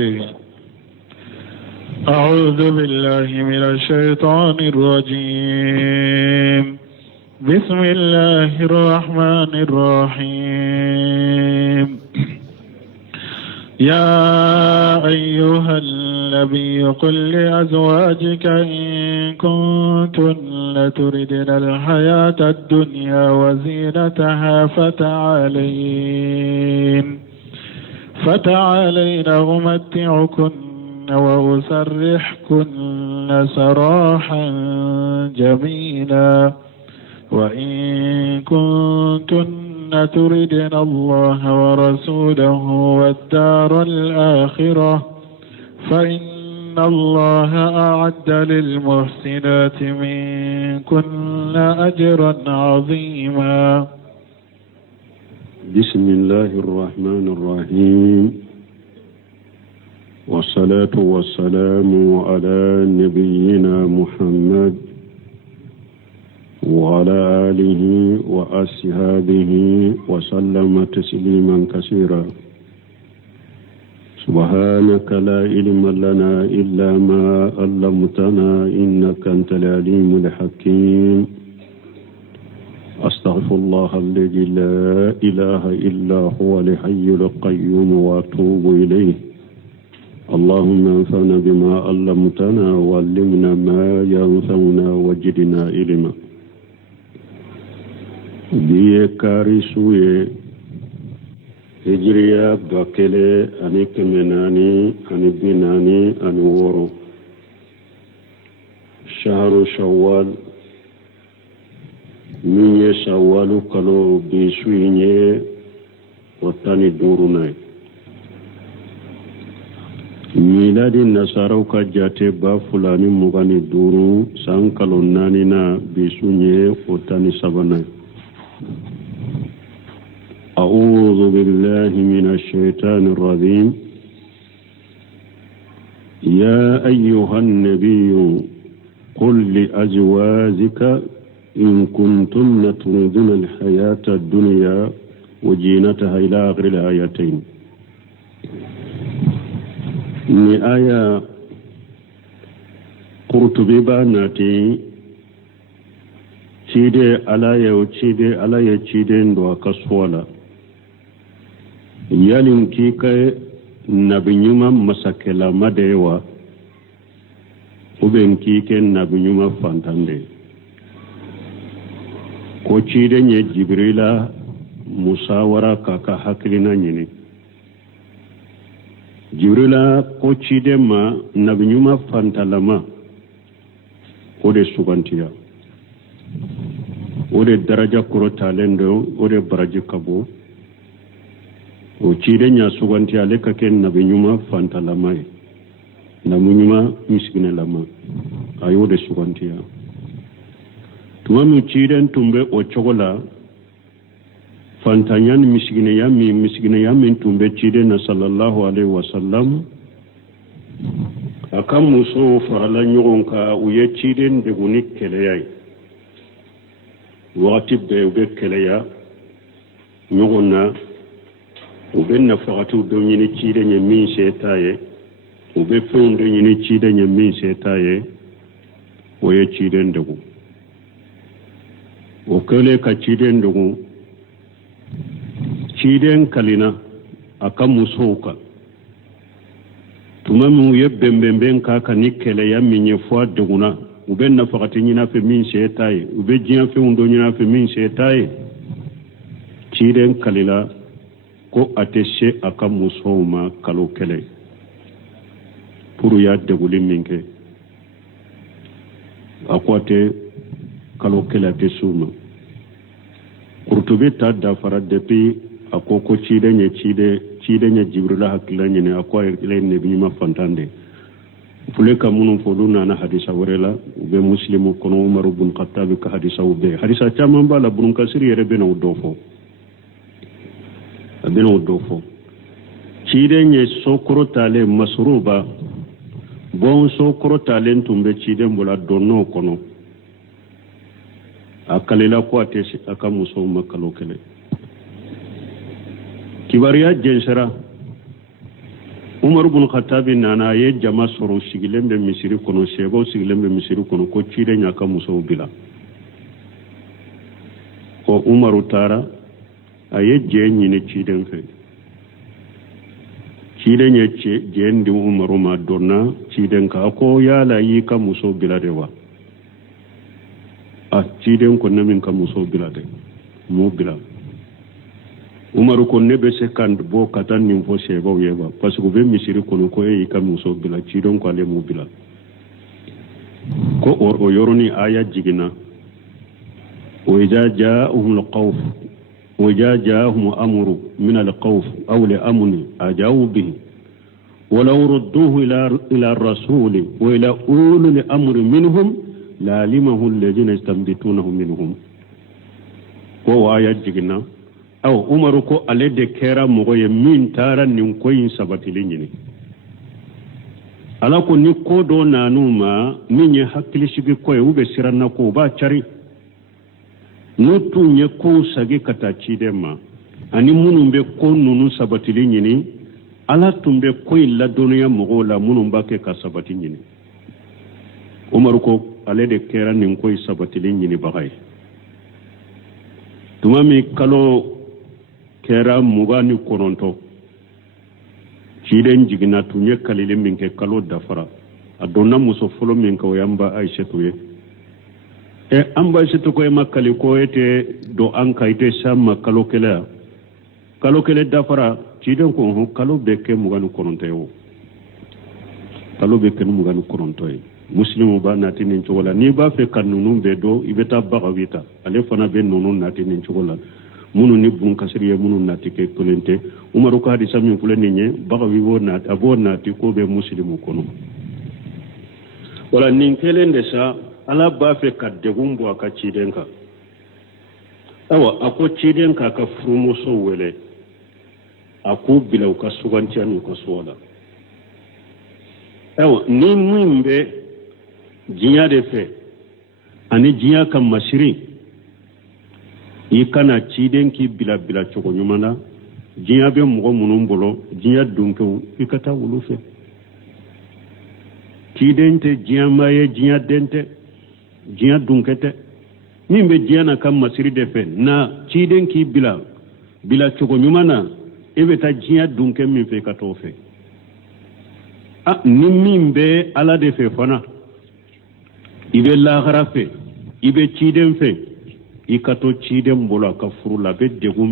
الرجيم أعوذ بالله من الشيطان الرجيم بسم الله الرحمن الرحيم يا أيها النبي قل لأزواجك إن كنتن تردن الحياة الدنيا وزينتها فتعالين أمتعكن وأسرحكن سراحا جميلا وإن كنتن تردن الله ورسوله والدار الآخرة فإن الله أعد للمحسنات منكن أجرا عظيما. بسم الله الرحمن الرحيم والصلاة والسلام على نبينا محمد وعلى آله وأصحابه وسلم تسليما كثيرا. سبحانك لا علم لنا إلا ما علمتنا إنك أنت العليم الحكيم. أستغفر الله الذي لا إله إلا هو الحي القيوم وأتوب إليه. اللهم انفعنا بما علمتنا وعلمنا ما ينفعنا وزدنا علما. biye kari suye hijriya bakele ani kemenani ani binani ani woro shahru shawwal minye shawwalu kalo bisuye watani durunai miladi nasaraw ka jate ba fulani mugani duru san kalo nani na bisuye watani sabanai. أعوذ بالله من الشيطان الرجيم. يا أيها النبي قل لأزواجك إن كنتن تريدن الحياة الدنيا وزينتها إلى آخر الآيتين. من آية قرطبي باناتي cide alaye cide ndo akaswala yalin kika nabinyuma masakela madewa uben kike nabinyuma fantande ko cide nye jibrila musawara kaka hakilina nyini jibrila ko cide ma nabinyuma fantalama ode sugantiya ode daraja kuro talendo ode baraji kabo o cide nya suganti ale kake nabi nyuma fantalamai nabi nyuma miskine lama ayo de suganti ya tuma mu cide tumbe o chogola fantanyan miskine ya min tumbe cide na sallallahu alaihi wasallam akam muso farala nyogonka uye cide ndeguni keleyai wakati be ube keleya nyogona ube nafaqatu do nyini cide nye min setaye ube fundo nyini cide nye min setaye oye cide ndegu okele ka cide ndegu cide kalina aka musoka tumamu ye bembemben ka ni keleya minye fwa deguna ube nafaqati nyina fe min setaye ube jian fe undo nyina fe min setaye ciden kalila ko ateshe aka musoma kalo kele puru ya deguli minke akwate kalo kele atesuma kurtubi ta da fara depi akoko ciden nye jibrila hakila nyine akwa ile nebi ma fantande fule ka munun folu nana hadisa warela ube muslimu kono Umar ibn Khattab ka hadisa ube hadisa chaman bala burun kasiri yere bena udofo cide nye sokoro tale masruba bon sokoro tale ntumbe cide mbola donno kono akalila ko atesi akamuso makalo kele kibariya jensara umar ibn khattab nana ye jama soro sigilen be misiri kono sebo sigilen be misiri kono ko cide nyaka muso bila ko umaru tara aye je nyine ciden fe ciden ye je ndi umaru ma donna ciden ka ko yala yi ka muso bila de wa a ciden ko namin ka muso bila de mo bila umaru ko ne be se kan bo katan nim fo sebo yeba parce que be misiri kono ko e ka muso bila ciden ko ale mo bila ko o yoroni aya jigina وإذا جاءهم الخوف وإذا جاءهم أمر من الخوف أو لأمن أجاؤوا به ولو ردوه إلى الرسول وإلى أولي الأمر منهم لعلمه الذين يستنبطونه منهم وهو آيات جينا أو أمركو على دكرا مغوية من تارا نمكوين سبتلين ala ko ni ko do nanuma min ye hakkili sigi koye ube siranna ko ba cari nutu nye ko sagi kata cidema ani munun be ko nunu sabatili nyini ala tumbe ko illa duniya mogo la munun ba ke ka sabati nyini umar ko ale de kera nin ko sabatili nyini bagay tumami kalo kera mugani koronto ciden jigina tunye kalile min ke kalo dafara adonna muso folo min ka yamba aishatu ye amba aishatu ko makali ko ete do an kaite samma kalo kele dafara ciden ko ho kalo beke mugani koronto yo kalo beke mugani koronto ye muslimu ba nati nin chogola ni ba fe kanunun be do ibeta bagawita ale fana be nonun nati nin chogola munu ni bun kasriye munu nati ke tolente umaru ko hadisa min fulani nye bagawi wo nati abo nati ko be muslimu kono wala nin kelende sa ala ba fe kadde gumbo aka cidenka awa ako cidenka ka frumo so wele aku bilaw ka suganti anu ko sola awa ni mumbe jinya de fe ani jinya kam masiri ikana ciden ki bila chogo nyumana jinya be mugo munun bolo jinya dunke ikata wulufe cidente jinya maye jinya dente jinya dunkete nimbe jinya na kam masiri de fe na ciden ki bila chogo nyumana ebeta jinya dunke min fe kato fe nimbe ala de fe fana ibe laghara fe ibe ciden fe ikato ciden bolo ka furula be degum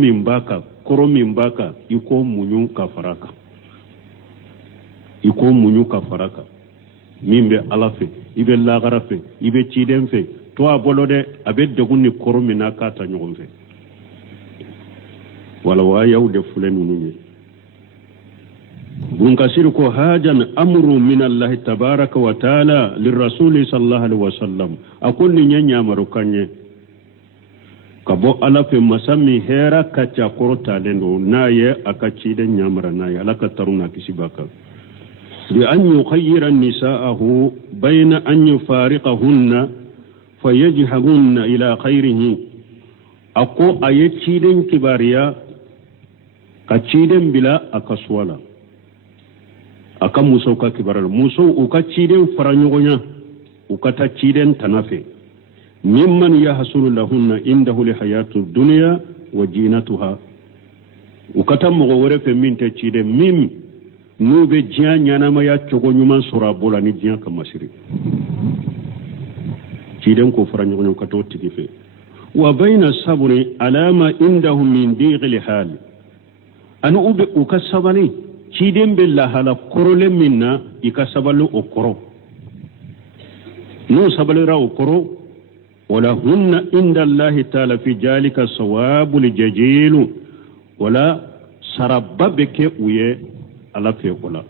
min baka koro min baka iko munyu ka faraka mimbe ala fe ibe laghara fe ibe ciden fe to abolo de abe degun ni koro min aka ta nyogon fe wala wa yawde fulenu nunye bunkasiru ko hajan amru min Allah tabaraka wa taala lirrasul sallallahu alaihi wasallam akunni nyanya marukanye kabo ala fe masami hera kacha korota lendo naye akachi de nyamara naye alaka taruna kisibaka bi an yukhayyira nisaahu bayna an yufariqahunna fayajhahunna ila khairihi ako ayechi den kibariya kachiden bila akaswala aka muso ka kibaral muso uka ciden faranyogonya ukata ciden tanafe mimman yahsulu lahunna indahu li hayatu dunya wa jinatuha ukata mogo wore fe minte ciden mim nube jiya nyana ma ya chogo nyuma sura bola ni jiya kamasiri ciden ko faranyogonya ukata tigife wa bayna sabri alama indahu min dighil hal anu ube ukasabani ciden be lahala korole minna ika sabalu okoro no sabalira okoro wala hunna inda allahi taala fi jalika sawabul jajilu wala sarabba beke uye ala fe kola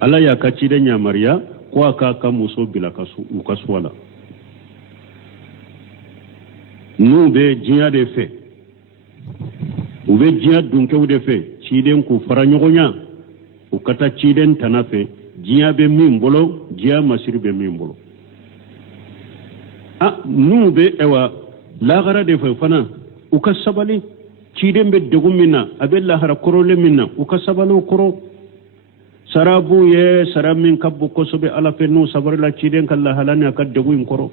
ala ya ka ciden nya mariya ko aka ka muso bila kasu ukaswala no be jiya de fe ube jiya dunke ude fe ciden ku faranyogonya ukata ciden tanafe jiya be min bolo jiya masir be min bolo nube ewa lagara de fe fana uka sabali ciden be degum minna abella hara korole minna uka sabalo koro sarabu ye saram min kabbu kosobe ala fennu sabarla ciden kala halani akad degu koro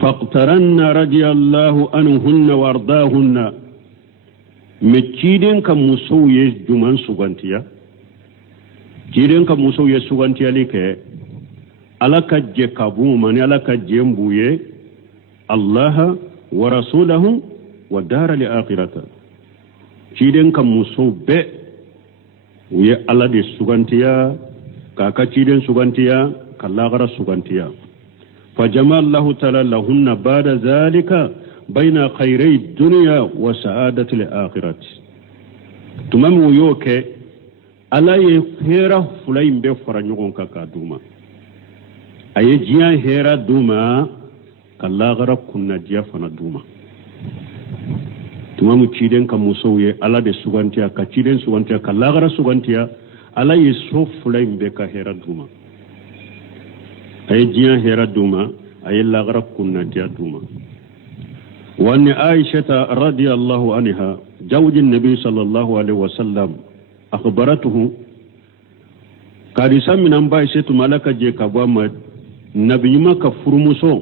faqtaranna radiyallahu anhunna wardahunna me ciden kam muso ye juman sugantiya ciden kam muso ye sugantiya like alaka je kabu mani alaka je mbuye Allah wa rasulahu wa dara li akhirata ciden kam muso be uye ala de sugantiya kaka ciden sugantiya kallagara sugantiya فجمع الله تعالى لهن بعد ذلك بين خيري الدنيا وسعادة الآخرة تمام يوكي ألا يهيرا فلاين بفرا نيغون كاكا دوما أي جيان هيرا دوما كلا غرب كنا جيافنا دوما تمام تشيدين كموسوية ألا دي سوغانتيا كتشيدين سوغانتيا كلا غرب سوغانتيا ألا يسوف فلاين بكا هيرا دوما أي جيان هيرا دوما أي لاغرب كنا جيا دوما وأن عائشة رضي الله عنها زوج النبي صلى الله عليه وسلم أخبرته كارثة من أنباء ملك جيكا وامد نبي ما كفرمسو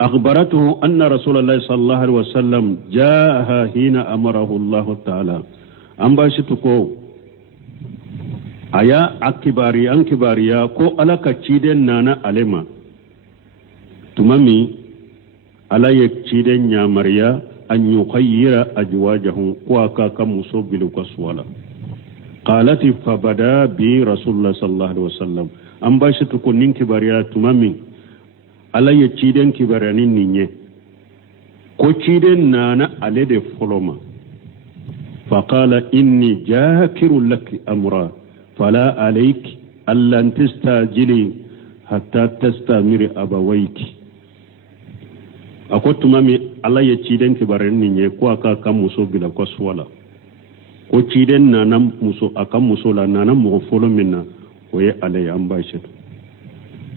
أخبرته أن رسول الله صلى الله عليه وسلم جاءها حين أمره الله تعالى أنباء كو aya akibariya ko alaka ciden nana alema tumami ala ye ciden nyamariya an yukhayyira ajwajahu ko aka kam musobilu kaswala qalati fabada bi rasulullah sallallahu alaihi wasallam an bashi to nin kibariya tumami ala ye ciden kibarani ninye ko ciden nana alede foloma faqala inni jakiru laki amra فلا عليك ألا تستعجلي حتى تستمر أبويك أقول مامي الله يتشيدن كبارني يكوا كم مسو بلا كسوالا كتشيدن نانم مسو أكم مسو لا نانم مغفول منا ويه عليه أمبايشد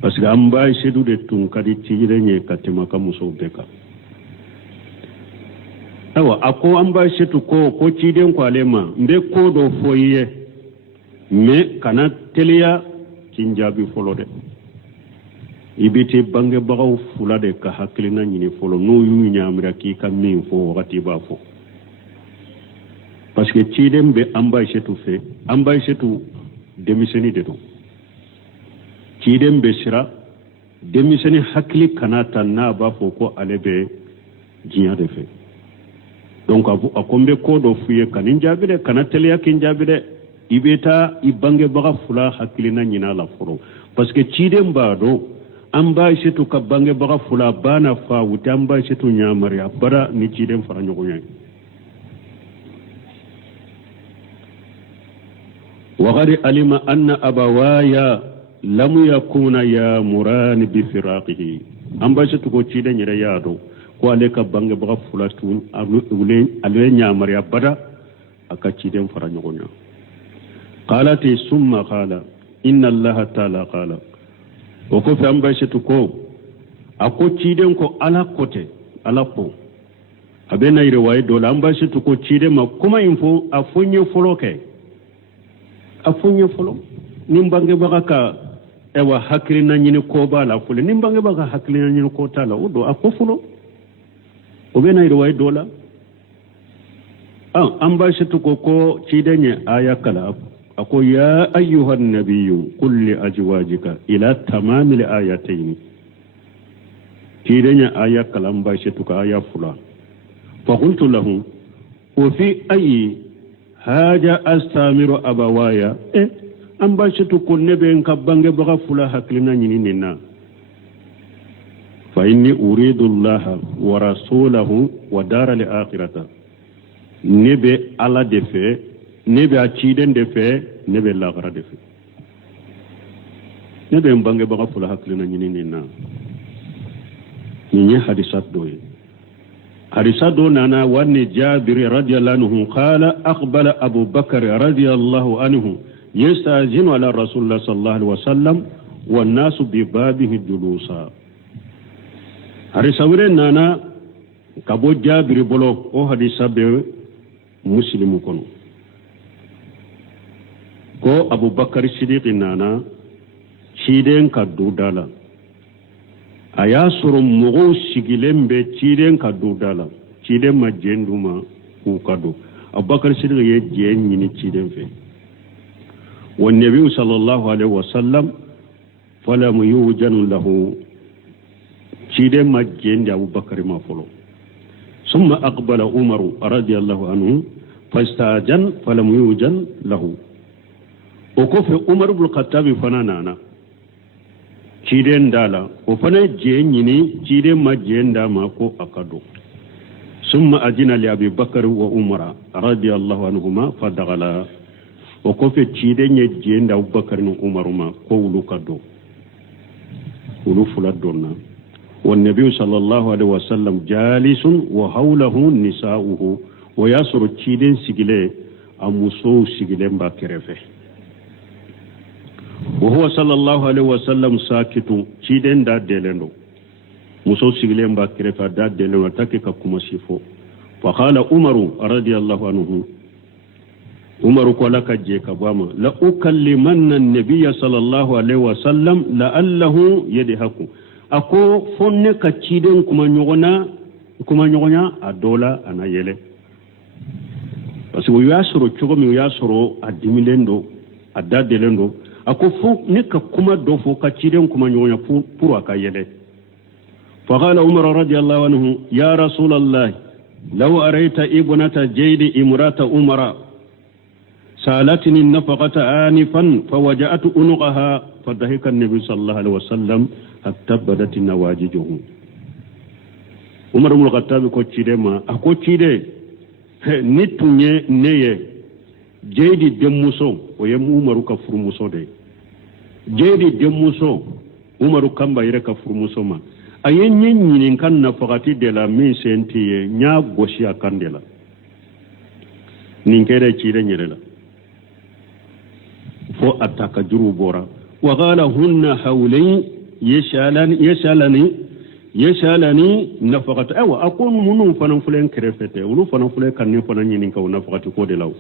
بس أمبايشد ده تونكادي تشيدن يكتما كم مسو بكا أوا أكو أمبايشد كو تشيدن كوالما مبكو دو فويه mais kana teliya kinjabi folo de ibiti bange bagaw fula de ka haklina nyini folo no yu nyamira ki kam min fo wakati ba fo parce que cidem be ambaishetu fe ambaishetu demiseni de do cidem be sira demiseni hakli kana tanna ba fo ko alebe jinya de fe donc akombe ko do fuye kanin jabi de kana teliya kinjabi de ibeta ibange baga fula hakilina nyina la foro parce que ciden bado amba shetu ka bange baga fula bana fa wuta amba shetu nyamari abara ni ciden fara nyogonya wa gari alima anna abawaaya lam yakuna ya muran bi firaqihi amba shetu ko ciden nyira yado ko ale ka bange baga fula tun ale nyamari abara aka ciden fara nyogonya قالت ثم قال إن الله تعالى قال وكف أنباشتكو أكو تشيدن كو على كوتي على بو أبينا يرواي دول أنباشتكو تشيدن ما كما ينفو أفوني فلوكي أفوني فلو نمبانجي بغاكا ewa hakilina nyini ko bala fule nimbange baga hakilina nyini ko tala udo akofulo obena irwai dola ambashitu ko cidenye aya kala ako ya ayyuhan nabiyyu qul li azwajika ila tamamil ayatayn cidenye aya kala ambashitu ka aya fula fa qultu lahu wa fi ayi haja astamiru abawaya ambashitu ko nebe nkabange baga fula hakilina nyini nina fa inni uridu allaha wa rasulahu wa dara li akhirata nebe ala defe nebe aciden defe nebe lagara defe nebe mbange baga fula hakilina nyini nina ni hadisat doye hadisat do nana wani jabir radiyallahu anhu qala aqbala abu bakr radiyallahu anhu يستأذن على رسول الله صلى الله عليه وسلم والناس ببابه جلوسا هرسورين نانا kabo jabiri bolo o hadisa be muslimu kono ko abubakar sidiq nana ciden ka dudala aya soro mogo sigilen be ciden ka dudala ciden ma jenduma ku kado abubakar sidiq ye jen nyini ciden fe wan nabi sallallahu alaihi wasallam falam yujanu lahu ciden ma jende abubakar ma folo ثم أقبل عمر رضي الله عنه فاستأذن فلم يوجد له وكف عمر بن الخطاب فنانا ciden dala o fana je nyini ciden ma jenda ma ko akado summa ajina li abi bakar wa umara radiyallahu anhuma fadagala o ko fe ciden nye jenda abubakar no umar ma ko wulu kado wulu fula donna والنبي صلى الله عليه وسلم جالس وحوله نساؤه ويسر تشيدن سيغلي امسو سيغلن باكرفه وهو صلى الله عليه وسلم ساكت تشيدن دا دلندو مسو سيغلن باكرفه دا دلندو تاكي كما سيفو فقال عمر رضي الله عنه عمر قالك جيك باما لا اكلمن النبي صلى الله عليه وسلم لعله يضحك ako fonne ka ciden kuma nyogona a dola ana yele parce que ya soro chogo mi ya soro a dimilendo a dadelendo ako fo ne ka kuma do fo ka ciden kuma nyogona pour aka yele fa qala umar radiyallahu anhu ya rasulullah law araita ibnata jayd imrata umara salatni nafaqata anifan fawaja'tu unuqaha fadhahika an-nabi sallallahu alaihi wasallam hatta badat nawajijuhu umar ibn al-khattab ko cidema ako cide nitunye neye jeedi demmuso o yem umaru ka furmuso de jeedi demmuso umaru kamba yere ka furmuso ma ayen nyinin kan na faqati de la min sentiye nya goshi akandela ninkere cide nyerela fo ataka juru bora wa qala hunna hawlayn يسالني نفقت ايوا اكون منو فنان فلان كرفته ولو فنان فلان كان فنان نين كو نفقت كو دلاو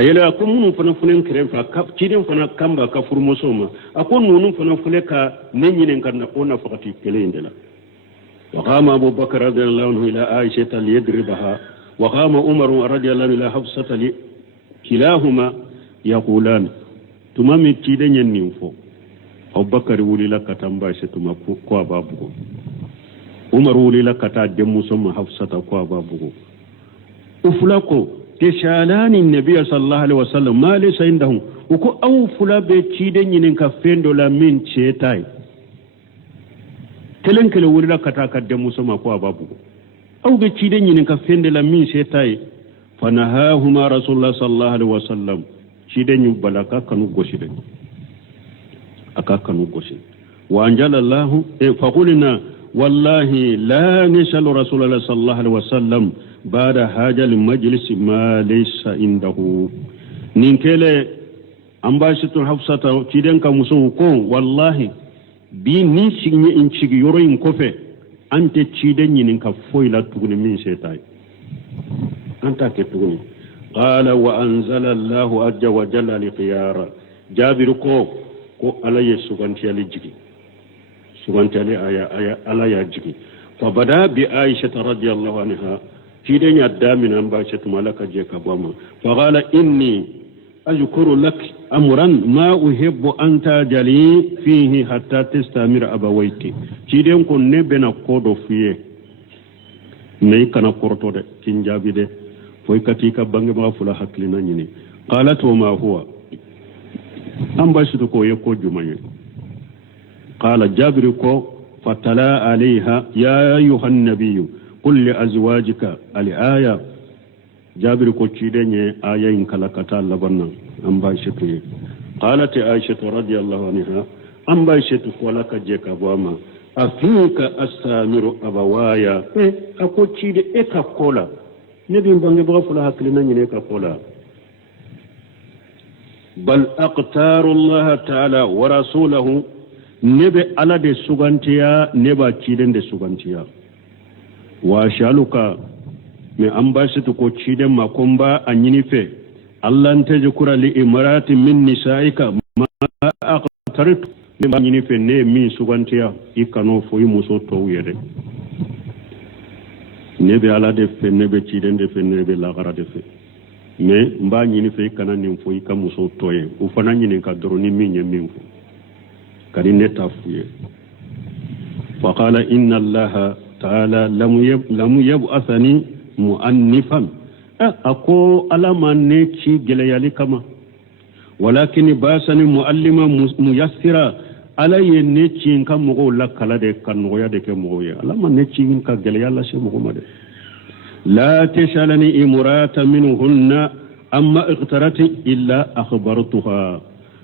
ayela akon منو فنان فلان كرفا كاب تشيدن فنان كامبا كفرموسوما اكون منو فنان فلان كا نين كان كو نفقت كليندلا وقام ابو بكر رضي الله عنه الى عائشه ليضربها وقام عمر رضي الله عنه الى حفصه كلاهما يقولان تمامي تشيدن ينفو abubakar wulila kata mbashe tuma kwa babugo umar wulila kata demmuso ma hafsata kwa babugo ufulako teshalani nabiy sallallahu alaihi wasallam ma laysa indahum uko aw fula be ciden yinin ka fendo la min chetai kelenkele wulila kata ka demmuso ma kwa babugo aw be ciden yinin ka fendo la min chetai fanahahuma rasulullah sallallahu alaihi wasallam ciden yu balaka kanu goshide akakanu gosi wa anjala allah fa qulna wallahi la nasalu rasulullah sallallahu alaihi wasallam ba'da hajal majlis ma laysa indahu ninkele ambashitu hafsata ciden ka muso ko wallahi bi ni signe in cigi yoro in kofe ante ciden nin ka foila tuguni min setai anta ke tuguni qala wa anzala allah azza wa jalla li qiyara jabir ko ala ye suganti ali jigi suganti ali aya ala ya jigi fa bada bi aisha radhiyallahu anha kiden ya damina ba shi malaka je ka bama fa qala inni azkuru lak amran ma uhibbu an tajali fihi hatta tastamira abawayki kiden ko ne bena kodo fiye ne kana korto de kinjabi de foy katika bangi ma fula haklina nyini qalat wa ma huwa ambashitu ko yeko jumaye qala jabir ko fatala alaiha ya ayuhan nabiyyu qul li azwajika al-aya jabir ko cidenye ayayin kalakata labanna ambashitu qalat aisha radhiyallahu anha ambashitu ko laka je ka bama afika astamiru abawaya ako cide e ka kola ne bi bangi ba fula haklina nyine ka kola بل أقتار الله تعالى ورسوله nebe ala de sugantiya neba ciden de sugantiya wa shaluka me an ba shi ko ciden makomba anyini fe Allah ta jikura li imaratin min nisaika ma aqtarit ne ba nyini fe ne min sugantiya ikano fo yi muso to yede nebe ala de fe nebe ciden de fe nebe lagara de fe me mba nyini fe kana nin fo ika muso toye u fana nyini ka doroni min nye min fo kadi ne tafuye wa qala inna allaha ta'ala lam yab'athani mu'annifan ako alama ne ci gelayali kama walakin basani muallima muyassira ala ye ne ci kan mo la kala de kan no ya de ke mo ya alama ne ci ka gelayalla se mo de la tashalani imrata minhunna amma iqtarati illa akhbartuha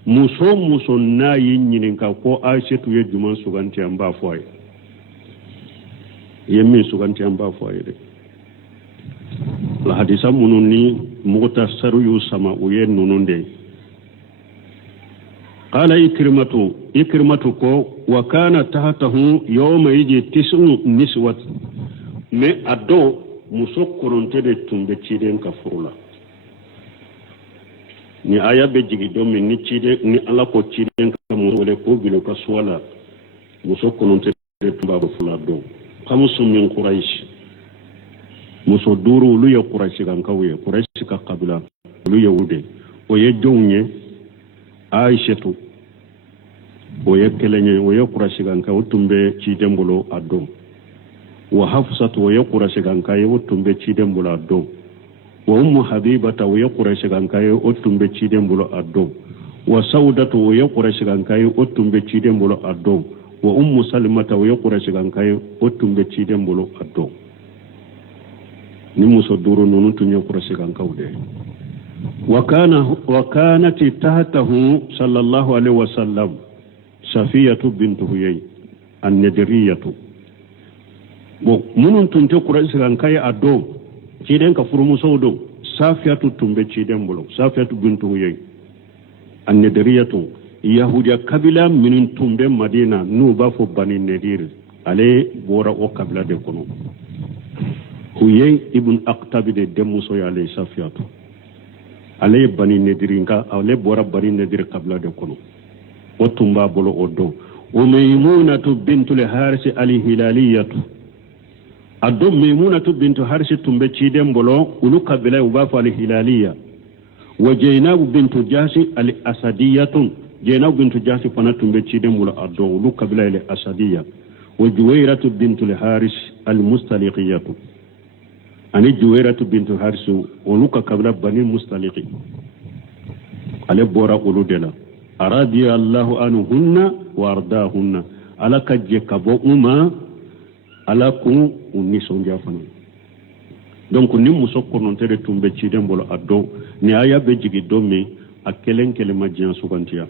muso na yin yinin ka ko aishatu ye juman suganti an ba foye yemmi suganti an ba foye de la hadisa munun ni mughtasaru yusama uye nununde qala ikrimatu ko wa kana tahtahu yawma yiji tis'u niswat me ado muso koronte de tumbe ciden ka furula ni aya be jigi do min ni ciden ni ala ko ciden ka mo wole ko bilo ka swala muso koronte de tumba fula do khamusu min quraish muso duru lu ya quraish kan kawye quraish ka qabila lu yawude o ye jonye aishatu o ye kelenye o ye quraish kan ka utumbe ciden bolo addo wa hafsatu wa yaqura shigankaye otumbe ciden bula addo wa ummu habibata wa yaqura shigankaye otumbe ciden bula addo wa saudatu wa yaqura shigankaye otumbe ciden bula addo wa ummu salimata wa yaqura shigankaye otumbe ciden bula addo ni muso duru nonu tun yaqura shigankawde wa kanat tahtahu sallallahu alaihi wasallam safiyatu bintu huyay an-nadriyatu bo munun tunte quraish kan kay addo ciden ka furumu sawdo safiyatu tumbe ciden bolo safiyatu bintu yey an-nadiriyatu yahudiya kabila minun tumbe madina nu ba fo bani nadir ale bora o kabila de kono huyey ibn aqtab de demuso ya ale safiyatu ale bani nadirinka ale bora bani nadir kabila de kono o tumba bolo oddo o maymunatu bintul haris al-hilaliyatu addo maymunatu bintu harshi tumbe ciden bolo ulu kabila ubafu al-hilaliya wa jainabu bintu jahshi al-asadiyatun jainabu bintu jahshi fana tumbe ciden bolo addo ulu kabila al-asadiya wa juwairatu bintu al-haris al-mustaliqiyatu ani juwairatu bintu haris ulu kabila bani mustaliqi ale bora ulu dela aradi Allahu anhunna wa ardahunna ala kajje kabo uma ala kun unisonja fana donc ni muso konontere tumbe ciden bolo addo ni aya be jigi domi a kelen ma jiyan sugantiya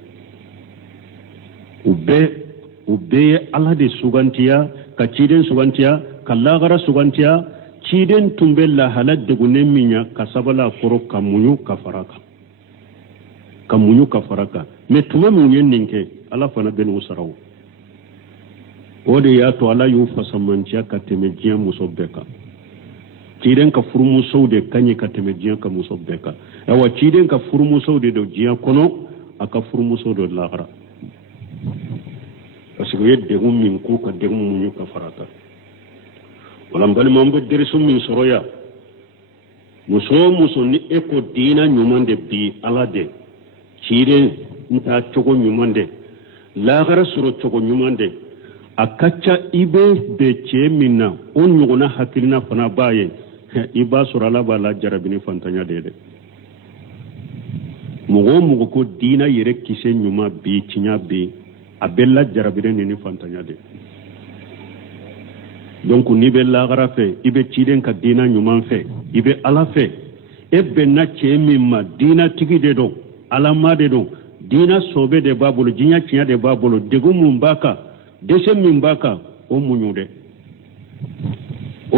ube ala de sugantiya ka ciden sugantiya ka lagara sugantiya ciden tumbe la halad de guneminya ka sabala foro kamunyu ka faraka me tuma munyen ninke ala fana ben usaraw ode ya to ala yu fasamantiya ka teme jiyan muso beka ciden ka furmu saude kanyi ka teme jiyan ka muso beka yawa ciden ka furmu saude do jiyan kono aka furmu saude lagara parce que yedde min ku ka de mun ka farata wala mbali mambe derisu min soroya muso ni eko dina nyumande bi ala de ciden nta chogo nyumande lagara suro chogo nyumande akacca ibe be ce minna on nyuguna hakilina fana baye iba surala bala jarabini fantanya dede mugo ko dina yere kise nyuma bi cinya bi abella jarabini ni fantanya de donc ni be la garafe ibe ciden ka dina nyuma fe ibe ala fe ebbe na ce mimma dina tigi de do ala ma de do dina sobe de babulu jinya cinya de babulu degu mumbaka deshe min baka o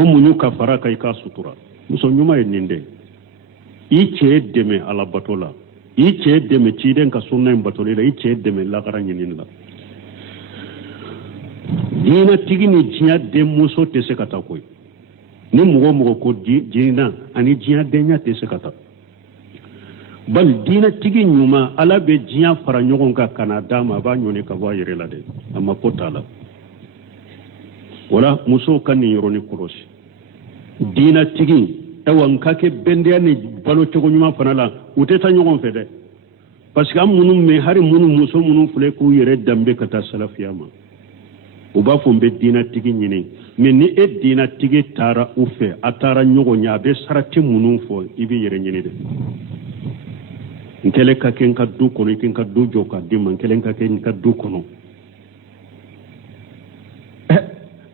munyu ka fara kai ka sutura muso nyuma ninde ice deme ala batola ice deme ciden ka sunna en batolila ice deme la garanyi ninla dina tigi ni diɲɛ den muso tɛ se ka taa koyi ni mɔgɔ mɔgɔ ko diina ani diɲɛ denya tɛ se ka taa bali diina tigi ɲuman ala bɛ diɲɛ fara ɲɔgɔn kan ka na d'a ma a b'a ɲɔni ka bɔ a yɛrɛ la dɛ a ma ko t'a la wala musow ka nin yɔrɔnin kɔlɔsi diina tigi ewa n ka kɛ bɛndenya ni balo cogo ɲuman fana la u tɛ taa ɲɔgɔn fɛ dɛ parce que an minnu mɛn hari minnu muso minnu filɛ k'u yɛrɛ danbe ka taa salafiya ma u b'a fɔ n bɛ diina tigi ɲini mais ni e diina tigi taara u fɛ a taara ɲɔgɔn ɲɛ a bɛ sarati minnu fɔ i b'i yɛrɛ ɲini dɛ n kɛlen ka kɛ n ka du kɔnɔ i kɛ n ka du jɔ k'a d'i ma n kɛlen ka kɛ n ka du kɔnɔ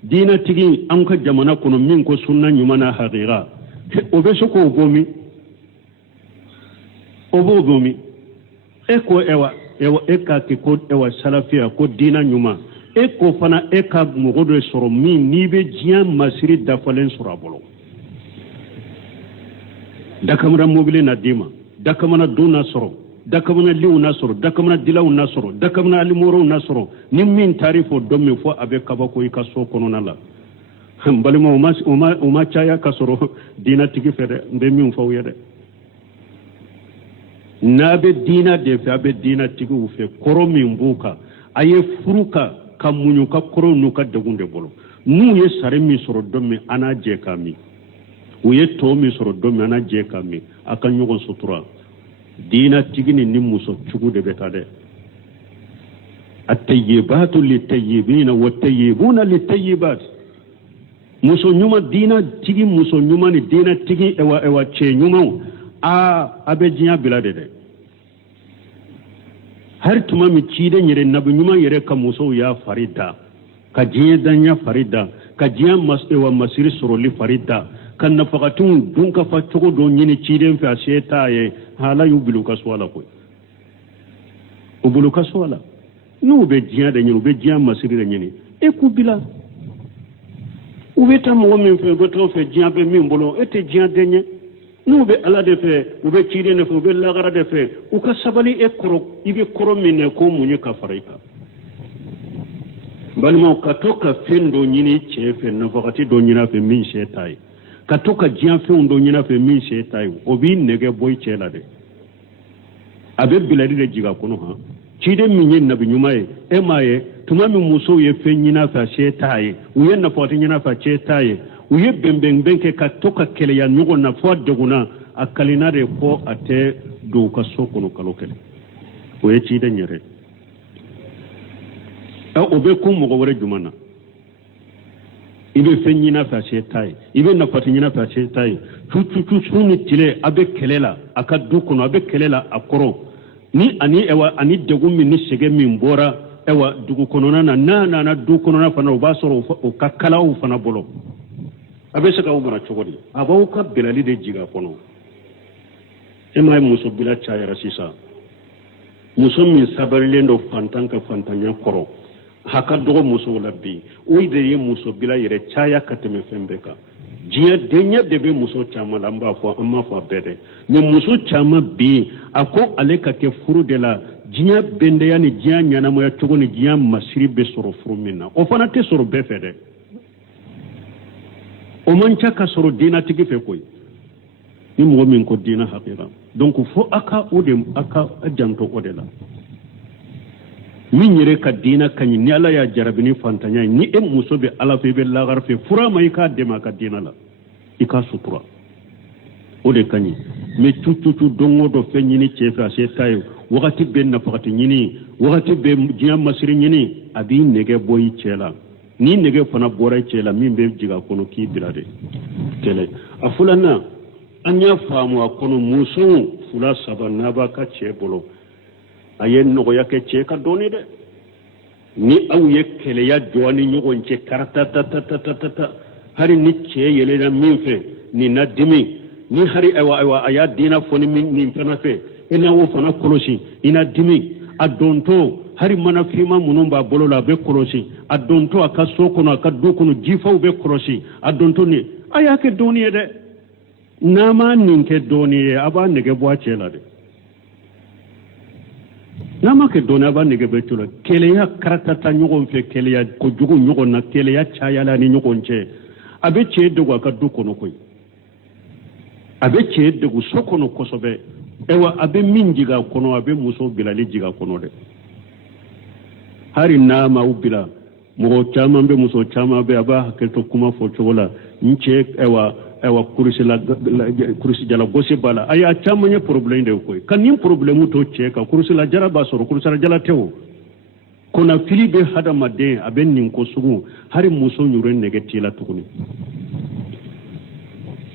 diina tigi an ka jamana kɔnɔ min ko sunna ɲuman na hakira o bɛ se k'o bɔ min o b'o bɔ min e ko ewa e k'a kɛ ko ewa salafiya ko diina ɲuman e ko fana e ka mɔgɔ dɔ sɔrɔ min n'i bɛ diɲɛ masiri dafalen sɔrɔ a bolo dakamana mobili na d'i ma dakamana don na sɔrɔ dakamana liw na sɔrɔ dakamana dilaw na sɔrɔ dakamana alimorow na sɔrɔ ni min taar'i fɔ dɔ min fɔ a bɛ kabako i ka so kɔnɔna la n balima o ma caya ka sɔrɔ diinatigi fɛ dɛ n bɛ min fɔ aw ye dɛ n'a bɛ diina de fɛ a bɛ diinatigiw fɛ kɔrɔ min b'u kan a ye furu ka muɲu ka kɔrɔw n'u ka degun de bolo n'u ye sari min sɔrɔ don min an n'a jɛ k'a min u ye tɔ min sɔrɔ don min an n'a jɛ k'a min a ka ɲɔgɔn sutura diinatigi ni muso cogo de bɛ taa dɛ at-tayyibatu lit-tayyibina wat-tayyibuna lit-tayyibat muso ɲuman diinatigi muso ɲuman ni diinatigi ewa cɛ ɲumanw a bɛ diɲɛ bila de dɛ hari tuma min ciden yɛrɛ nabi ɲuman yɛrɛ ka musow y'a fari da ka diɲɛ danya fari da ka diɲɛ masiri sɔrɔli fari da ka nafagatunw dun ka fa cogo dɔ ɲini ciden fɛ a se t'a ye hala y'u bila u ka so a la koyi u bolo ka so a la n'u bɛ diɲɛ de ɲini u bɛ diɲɛ masiri de ɲini e k'u bila u bɛ taa mɔgɔ min fɛ u bɛ t'o fɛ diɲɛ bɛ min bolo e tɛ diɲɛ den ye n'u bɛ ala de fɛ u bɛ ciden de fɛ u bɛ lagara de fɛ u ka sabali e kɔrɔ i bɛ kɔrɔ min na k'o muɲu ka fara i kan balimaw ka to ka fɛn dɔ ɲini cɛ fɛ nafagati dɔ ɲini a fɛ min se t'a ye ka to ka diɲɛ fɛnw dɔ ɲini a fɛ min se t'a ye o b'i nɛgɛ bɔ i cɛ la dɛ a bɛ bilali de jigin a kɔnɔ han ciden min ye nabi ɲuman ye e m'a ye tuma min musow ye fɛn ɲini a fɛ a se t'a ye u ye nafagati ɲini a fɛ a se t'a ye u ye bɛnbɛnbɛn kɛ ka to ka kɛlɛya ɲɔgɔn na fɔ a degunna a kalina de fɔ a tɛ don u ka so kɔnɔ kalo kɛlɛ o ye ciden yɛrɛ o bɛ kun mɔgɔ wɛrɛ jumɛn na i bɛ fɛn ɲini a fɛ a se t'a ye i bɛ nafati ɲini a fɛ a se t'a ye su ni tile a bɛ kɛlɛ la a ka du kɔnɔ a bɛ kɛlɛ la a kɔrɔ ni ani degun min ni sɛgɛn min bɔra dugu kɔnɔna na n'a nana du kɔnɔna fana o b'a sɔrɔ o ka kalaw fana bolo a bɛ se k'aw mara cogo di a b'aw ka bɛlɛli de jigin a kɔnɔ e m'a ye muso bila cayara sisan muso min sabarilen don fantan ka fantanya kɔrɔ a ka dɔgɔ musow la bi o de ye muso bila yɛrɛ caya ka tɛmɛ fɛn bɛɛ kan diɲɛ denya de bɛ muso caman la an m'a fɔ a bɛɛ dɛ mais muso caman bi a ko ale ka kɛ furu de la diɲɛ bɛndenya ni diɲɛ ɲɛnamaya cogo ni diɲɛ masiri bɛ sɔrɔ furu min na o fana tɛ sɔrɔ bɛɛ fɛ dɛ o man ca ka sɔrɔ diinatigi fɛ koyi ni mɔgɔ min ko diina hakira donc fo a ka janto o de la min yɛrɛ ka diina ka ɲi ni ala y'a jarabi ni fantanya ye ni e muso bɛ ala fɛ i bɛ lagara fɛ fura ma i k'a dɛmɛ a ka diina la i k'a sutura o de ka ɲi mais tutu don o don fɛn ɲini cɛ fɛ a se t'a ye wagati bɛ nafagati ɲini wagati bɛ diɲɛ masiri ɲini a b'i nɛgɛ bɔ i cɛ la ni nɛgɛ fana bɔra i cɛ la min bɛ jigin a kɔnɔ k'i bila de kɛlɛ a filanan an y'a faamu a kɔnɔ musow 2 3 n'a b'a ka cɛ bolo a ye nɔgɔya kɛ cɛ ka dɔɔni dɛ ni aw ye kɛlɛya jɔ ni ɲɔgɔn cɛ karatatatata hari ni cɛ yɛlɛla min fɛ nin na dimi ni hari a y'a diina fɔ nin fana fɛ e n'a o fana kɔlɔsi i na dimi a dɔntɔ hari mana finma minnu b'a bolo la a bɛ kɔlɔsi a dɔntɔ a ka so kɔnɔ a ka du kɔnɔ jifaw bɛ kɔlɔsi a dɔntɔ ni a y'a kɛ dɔɔni ye dɛ n'a ma nin kɛ dɔɔni ye a b'a nɛgɛ bɔ a cɛ la dɛ nama ke dona ba nege betula keleya karatata ɲɔgɔn fɛ keleya kojugu ɲɔgɔn na keleya cayala ni ɲɔgɔn cɛ a bɛ cɛ degu a ka du kɔnɔ koyi a bɛ cɛ degu so kɔnɔ kosɛbɛ ewa a bɛ min jigin a kɔnɔ a bɛ muso bilali jigin a kɔnɔ dɛ hari n'a ma bila mɔgɔ caman bɛ muso caman bɛ a b'a hakili to kuma fɔ cogo la n cɛ ewa kurusi gosi b'a la a y'a caman ye problème de koyi ka nin problème to cɛ kan kurusila jara b'a sɔrɔ kurusila jala tɛ o kɔnɔfili bɛ hadamaden a bɛ nin ko sugu hari muso ɲure nɛgɛ t'i la tuguni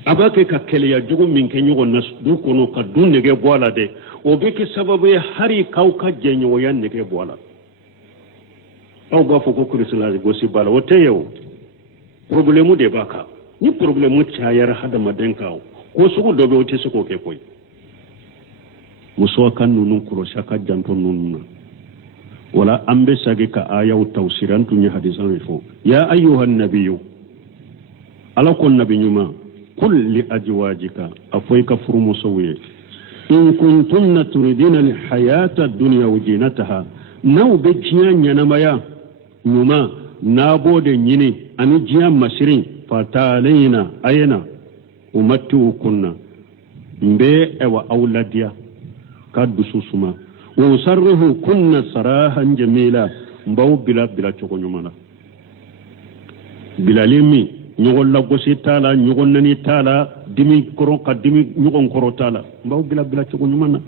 a b'a kɛ ka kɛlɛya jugu min kɛ ɲɔgɔn na du kɔnɔ ka du nɛgɛ bɔ a la dɛ o bɛ kɛ sababu ye hari k'aw ka jɛɲɔgɔnya nɛgɛ bɔ a la aw b'a fɔ ko kurusila gosi b'a la o tɛ ye o problème de b'a kan ni problème cayara hadamaden kan ko sugu dɔ bɛ o tɛ se k'o kɛ koyi muso ka ninnu kɔlɔsi a ka janto ninnu na wala an bɛ sagi ka ayaw tawsiri an tun ye hadisan ye fɔ ya ayyuhan nabiyyu ala ko nabi ɲuman qul li azwajika a fɔ i ka furumusow ye in kuntunna turidina alhayata ad-dunya wa zinataha n'aw bɛ diɲɛ ɲɛnamaya ɲuman n'a b'o de ɲini ani diɲɛ masirin fataalayna ayena umatti'ukunna mbe ewa aw ladiya ka dusu suma wa usarrihu kunna sarahan jamila mbaw bila cogo ɲuman na bilali min ɲɔgɔn lagosi t'a la ɲɔgɔn nani t'a la dimi kɔrɔ ka dimi ɲɔgɔn kɔrɔ t'a la mbaw bila cogo ɲuman na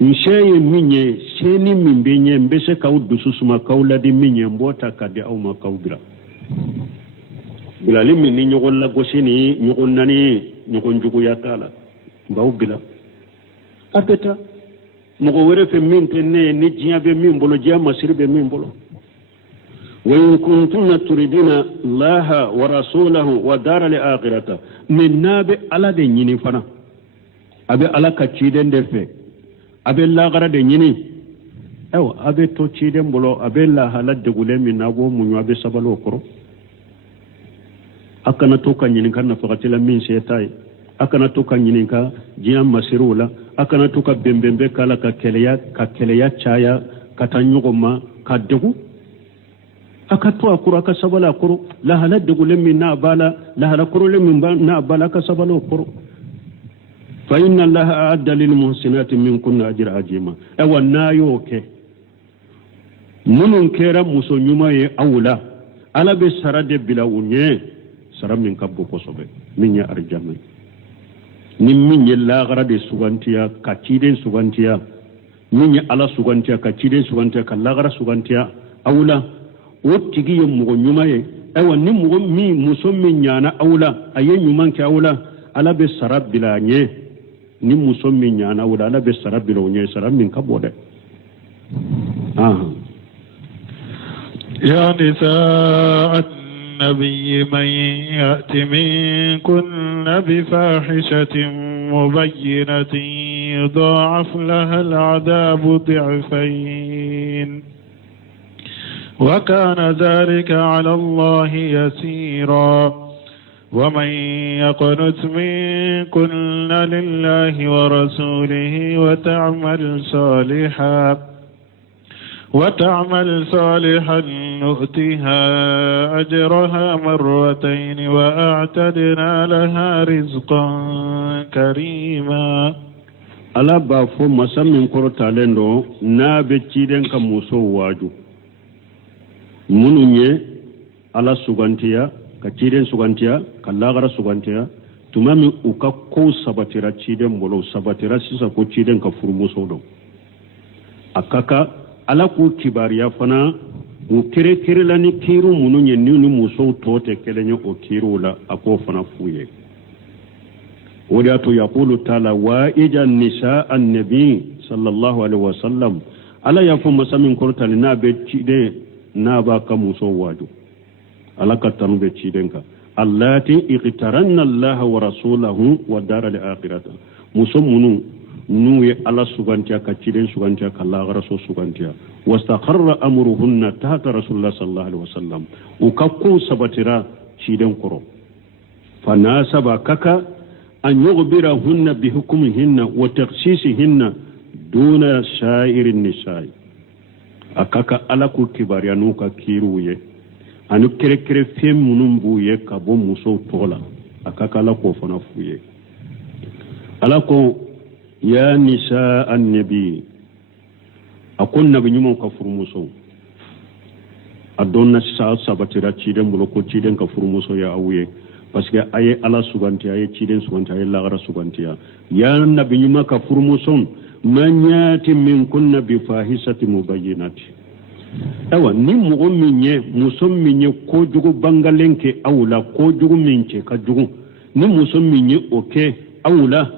n se ye min ye seeni min bɛ ɲɛ n bɛ se k'aw dusu suma k'aw ladi min ye n b'o ta ka di aw ma k'aw bila bilali min ni ɲɔgɔn lagosi ni ɲɔgɔn nani ɲɔgɔn juguya t'a la mbaw bila a bɛ taa mɔgɔ wɛrɛ fɛ min tɛ ne ye ni diɲɛ bɛ min bolo diɲɛ masiri bɛ min bolo wa in kuntunna turidina allaha wa rasulahu wa dara al-akhirata min n'a bɛ ala de ɲini fana a bɛ ala ka ciden de fɛ a bɛ lagara de ɲini ayiwa a bɛ to ciden bolo a bɛ lahala degulen min na a b'o muɲu a bɛ sabali o kɔrɔ a kana to ka ɲininka nafagatila min se t'a ye a kana to ka ɲininka diɲɛ masiriw la a kana to ka bɛnbɛnbɛn k'a la ka kɛlɛya caya ka taa ɲɔgɔn ma ka degu a ka to a kɔrɔ a ka sabali a kɔrɔ lahala degulen min n'a b'a la lahala kɔrɔlen min n'a b'a la a ka sabali o kɔrɔ fa inna allaha a'adda lil muhsinati minkunna ajran azima awa n'a y'o kɛ minnu kɛra muso ɲuman ye aw la ala bɛ sara de bila u ɲɛ sara min ka bon kosɛbɛ min ye arjanna ni min ye lagara de sugantiya ka ciden sugantiya min ye ala sugantiya ka ciden sugantiya ka lagara sugantiya aw la o tigi ye mɔgɔ ɲuman ye ayiwa ni mɔgɔ min muso min ɲana aw la a ye ɲuman kɛ aw la ala bɛ sara bila a ɲɛ ni muso min ɲana aw la ala bɛ sara bila o ɲɛ sara min ka bon dɛ يا نساء النبي من يأت منكن بفاحشة مبينة يضاعف لها العذاب ضعفين وكان ذلك على الله يسيرا ومن يقنت منكن لله ورسوله وتعمل صالحا نؤتها أجرها مرتين وأعتدنا لها رزقا كريما ala b'a fɔ masa min kɔrɔtalen don n'a bɛ ciden ka musow waaju minnu ye ala sugantiya ka ciden sugantiya ka lagara sugantiya tuma min u ka kow sabatira ciden bolo sabatira sisan ko ciden ka furumusow don a ka kan ala k'u kibariya fana u kere la ni kiiru minnu ye ni musow tɔ tɛ kelen ye o kiiruw la a k'o fana f'u ye o de y'a to yaqulu taala wa ija nisa annabi sallallahu alaihi wasallam ala y'a fɔ masa min kɔrɔtali n'a bɛ ciden n'a b'a ka musow waaju ala ka tanu bɛ ciden kan allati iqtaranna allaha wa rasulahu wa dara al-akhirata muso minnu n'u ye ala sugantiya ka ciden sugantiya ka lagara so sugantiya wastaqarra amruhunna tahta rasulillah sallallahu alaihi wasallam u ka ko sabatira ciden kɔrɔ fa nasaba kaka an yughbirahunna bi hukmihinna wa takhsisihinna duna sha'iri nisai akaka ala ku kibari anu ka kiruye anu kere kere fem munum buye ka bo muso tola akaka ala ko fana fuye ala ko ya nisa annabi akon nabi nyumo ka furmuso adonna sa sabatira ciden bulo ko ciden ka furmuso ya awuye parce que aye ala suganti aye ciden suganti aye lagara suganti ya nabi nyuma ka furmuson manyati min kunna bi fahisati mubayyinati awa ni mugo minye musom minye ko jugu bangalenke awula ko jugu minche ka jugu ni musom minye oke awula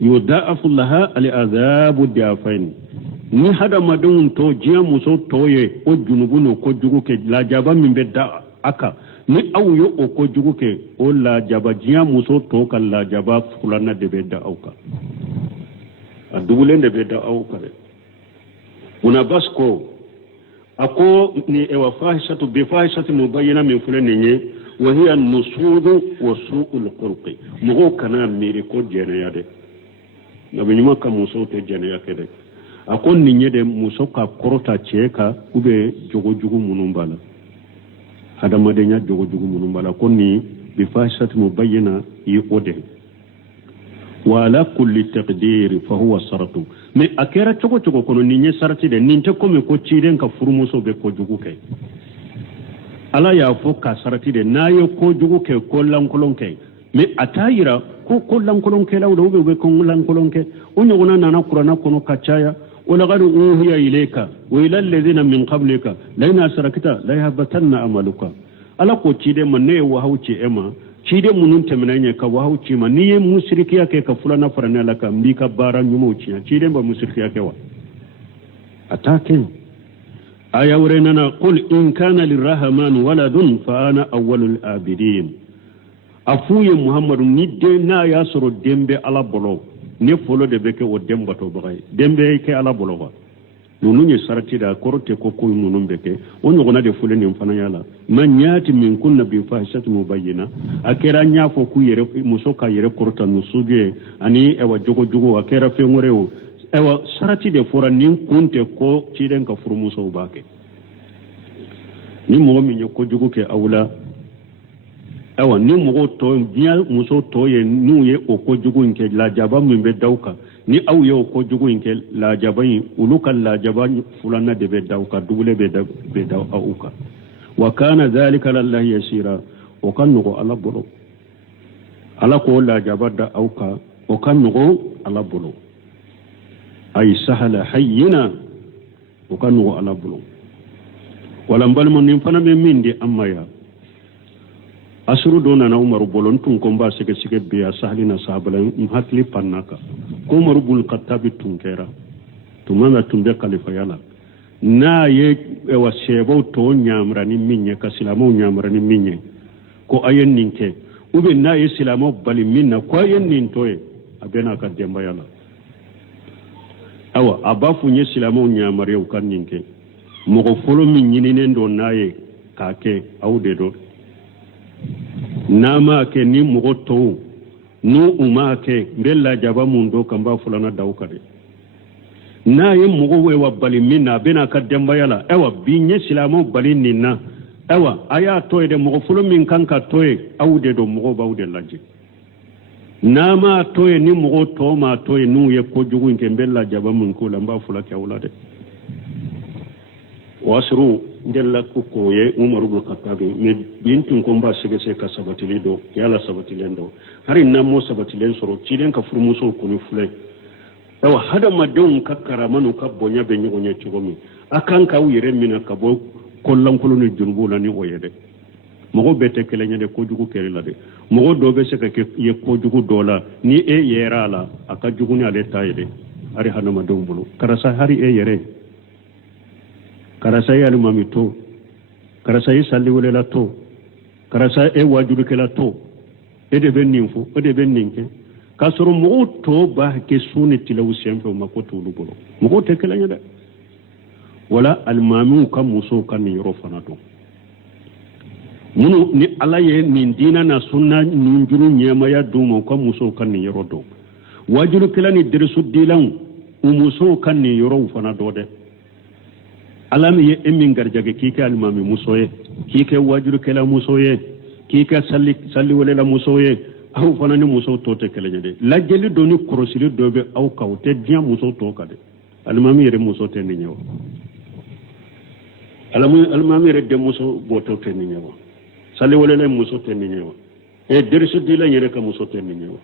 yudaafu laha al azabu dafain ni hada madun to jiya muso toye o junubuno ko jugu ke la jaba min bedda aka ni awuyo o ko jugu ke o la jaba jiya muso to kal la jaba fulana de bedda auka adugulende bedda auka una basko ako ni ewa fahishatu bi fahishatu mubayyana min fulani nye wa hiya an-nusudu wa su'ul khulqi mugo kana miri ko jene yade nabi nyuma ka muso te jene yakede ako ni nyede muso ka korota cheka ube jogo jogo munumbala hada madenya jogo jogo munumbala ko ni bi fahishatu mubayyana yi ode wa ala kulli taqdir fa huwa saratu mais akera chogo chogo kono ninye sarati de ninte kome ko ciiden ka furmuso be ko jugu ke ala ya fo ka sarati de nayo ko jugu ke ko lankolon ke mais atayira ko lankolon ke lawdo be ko lankolon ke onyo gona nana qur'ana kono kachaya wala qad uhiya ilayka wa ila alladhina min qablika la in asrakta la yahbatanna amaluka ala ko ciide manne wa hawci ema cide munun temenanya ka wahauci ma niye musriki yake ka fulana farana la ka mbika bara nyumo ciya cide ba musriki yake wa atake aya urena qul in kana lirrahman waladun fa ana awwalul abidin afuye muhammadu ni de na ya soro dembe ala bolo ne folo de beke o demba to bagay dembe ke ala bolo wa nunu nye sarati da korote koko nunu beke onyo gona de fuleni mfana yala manyati min kunna bi fahishati mubayyina akera nyafo ku yere musoka yere korota nusuje ani ewa jogo jogo akera fe ngoreo ewa sarati de fora nin kunte ko ciden ka furu muso bake ni mo mi nyoko jogo ke awula ewa ni mo to biya muso to ye nuye o ko jogo nke la jaba min be dauka ni aw yo ko jugu inkel la jabay ulukal la jabay fulana de bedaw ka dubule bedaw auka wa kana dhalika lillahi yasira wa kanu ala bolo ala ko la jabada auka wa kanu ala bolo ay sahala hayyina wa kanu ala bolo wala mbal mon nim fana be mindi amma ya asuru dona na umaru bolon tun ko mba sike sike biya sahlina sahabalan hatli pannaka ko umaru bul khattabi tun kera tumana tumbe khalifa yala na ye wa shebo to nyamra ni minye ka silamo nyamra ni minye ko ayen ninke ube na ye silamo bali minna ko ayen nin toye abena ka demba yala awa abafu nye silamo nyamra yo kan ninke mo ko folo min nyinine ndo naye kake awde do nama ke ni mugo to nu uma ke bella jaba mundo kamba fulana dawkade na ye mugo we wa bali minna bena ka demba yala ewa binye silamo bali ninna ewa aya to de mugo fulo min kanka toye awde do mugo bawde laje nama toye ni mugo to ma toye nu ye ko jugu nke bella jaba mun ko lamba fulake awlade wasru ndella ko ye umaru bin khattab me bintun ko mba sege se ka sabatili do yala sabatilen do hari namo sabatilen soro ciden ka furmuso ko ni fule tawa hada madon kakkara manu ka bonya be nyugo nya chugomi akan ka wire mina ka bo kollan koloni junbu la ni oyede mogo bete kele nyade ko jugu kele la de mogo do be se ka ke ye ko jugu dola ni e yera la aka jugu ni ale tayede ari hana madon bulu karasa hari e yere karasa ya mami to karasa yi salli wala la to karasa e wajuru ke la to e de ben ninfo e de ben ninke kasoro mo to ba ke suni tilawu sempe ma ko to lugo mo te kala nyada wala al mamu kam muso kan ni ro fana to munu ni alaye ni dina na sunna ni njuru nyema ya dumo kam muso kan ni ro do wajuru kala ni dirsu dilan umuso kan ni yoro fana dode alami ye emin garjage kike almami musoye kike wajuru kala musoye kike salli wala la musoye aw fana ni muso to te kala nyade lajeli doni korosili dobe aw kawte dia muso to kade almami yere muso te ni nyawo almami yere de muso boto te ni nyawo salli wala la muso te ni nyawo e derso dila yere ka muso te ni nyawo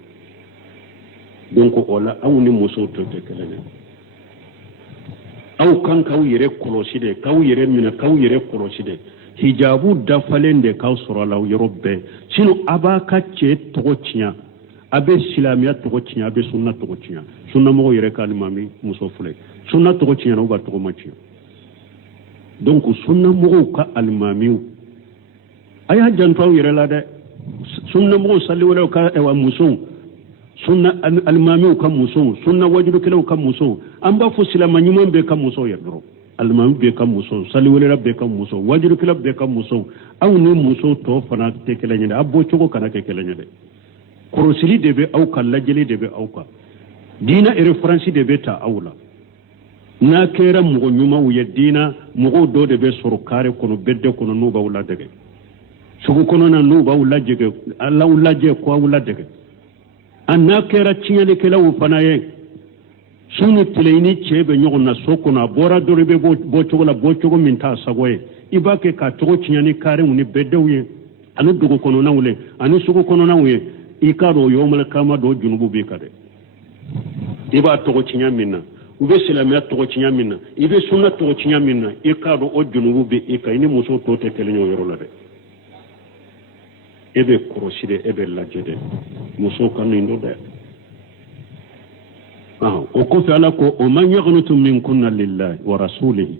donc ola aw ni muso to te kala nyade aw kan kaw yere koroside kaw yere mina kaw yere koroside hijabu dafalende kaw sorala yorobe sino abaka che togochiya abe silamiya togochiya abe sunna togochiya sunna mo yere kan mami muso fule sunna togochiya no ba togomachiya donc sunna mo ka almami aya jantaw yere la de sunna mo salli wala ka ewa muso sunna almami ka muso sunna wajibu kala ka muso amba fo silama nyumon be ka muso yerdro almami be ka muso sali wala be ka muso wajibu kala be ka muso aw ni muso to fana te kala nyade abbo chogo kana ke kala nyade korosili de be aw ka lajeli de be aw ka dina e reference de be ta awla na kera mo nyuma wu dina mo do de be soro kare kono bedde kono no ba wala dege sugu kono na no ba wala jege allah wala je ko wala dege anna kera cinyale kela wu fana ye sunu tileini chebe nyogo na soko na bora doribe bo chogo min ta sagoye ibake ka togo cinyani kare uni bedewye anu dugo kono na wule anu sugo kono na wuye ikaro yomal kama do junubu be kade iba togo cinya minna ube silamiya togo cinya minna ibe sunna togo cinya minna ikaro o junubu be ikaini muso to te kelenyo yoro la de ebe koroside ebe lajede muso kanu indo de o ko fi ala ko o man yaghnutu min kunna lillahi wa rasulihi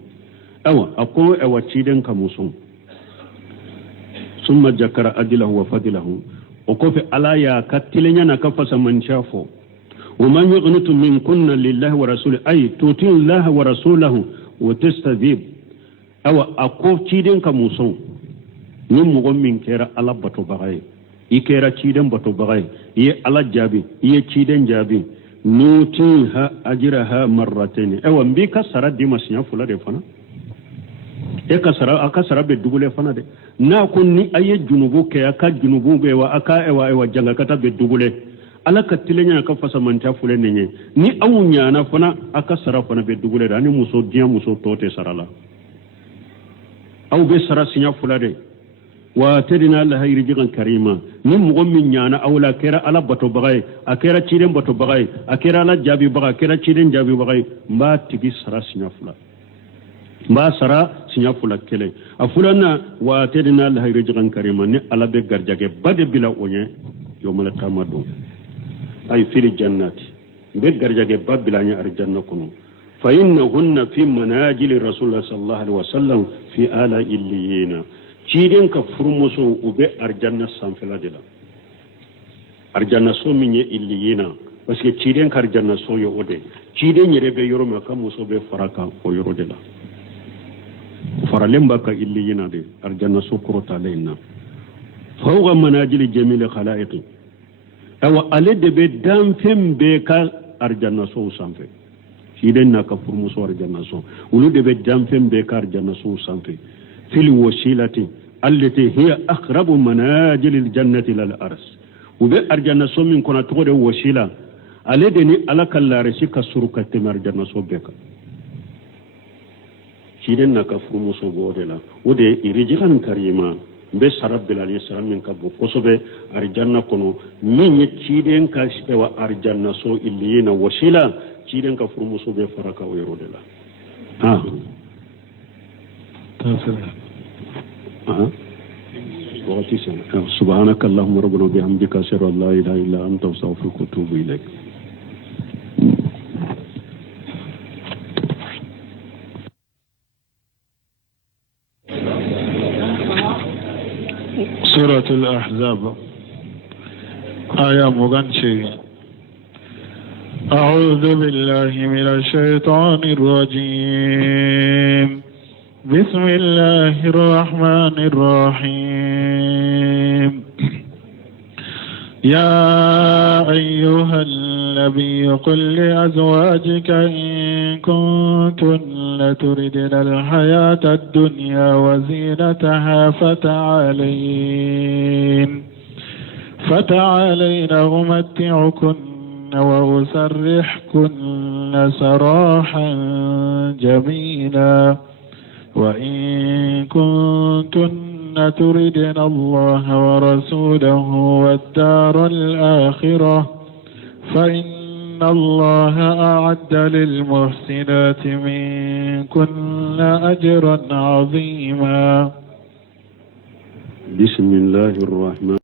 awa ako ewa ciden ka muso summa jakara adilahu wa fadilahu o ko fi ala ya katilenya na ka fasa man shafo o man yaghnutu min kunna lillahi wa rasulihi ay tuti allah wa rasulahu wa tastadib awa ako ciden ka muso ni mogo min kera ala bato bagay i kera ciden bato bagay ye ala jabi ye ciden jabi nutiha ajraha marratayn ewa mbi ka sara di masinya fula de fana e ka sara aka sara be dugule fana de na ko ni aye junubu ke aka junubu be wa aka ewa janga kata be dugule ala ka tilenya ka fasa manta fule nenye ni awunya na fana aka sara fana be dugule da ni muso dia muso tote sarala aw be sara sinya fula de واتدنا لها رجلا كريما نمغم من يانا اولا كيرا على بطو بغاي اكيرا تشيدن بطو بغاي اكيرا على جابي بغاي اكيرا تشيدن جابي بغاي ما تبي سرا سنافلا ما سرا سنافلا كلي افلنا واتدنا لها رجلا كريما ني على بغرجاك بد بلا اوني يوم القيامه اي في الجنات بغرجاك بد بلا ني ارجنا كنو فانهن في مناجل رسول الله صلى الله عليه وسلم في آلاء الليين ciden ka furmuso ube arjanna sanfela de la arjanna so minye illiyina parce que ciden ka arjanna so yo ode ciden yere be yoro ma ka muso be faraka o yoro de la faralemba ka illiyina de arjanna so kurota leina fawqa manajil jamil khalaiq awa ale de be dam fem be ka arjanna so sanfe ciden na ka furmuso arjanna so ulu de be dam fem be ka arjanna so sanfe في الوسيلة التي هي أقرب مناجل الجنة إلى الأرس وبأرجنا سومين كنا تقول وسيلة ألدني على كلا رسيك سرقة تمرجنا سوبك شيرنا كفر مسوبورلا ودي إرجعان كريما بس رب العالمين سلام من كبو كسبة أرجنا كنو من يشيدن كاشوا أرجنا سو إلينا وسيلة شيرن كفر مسوبة فرقة ويرودلا سبحانك اللهم ربنا وبحمدك أشهد أن لا إله إلا أنت أستغفرك وأتوب إليك سورة الأحزاب آية مغنشي أعوذ بالله من الشيطان الرجيم بسم الله الرحمن الرحيم يا أيها النبي قل لأزواجك إن كنتن تردن الحياة الدنيا وزينتها فتعالين أمتعكن وأسرحكن سراحا جميلا وإن كنتن تردن الله ورسوله والدار الآخرة فإن الله أعد للمحسنات منكن أجرا عظيما. بسم الله الرحمن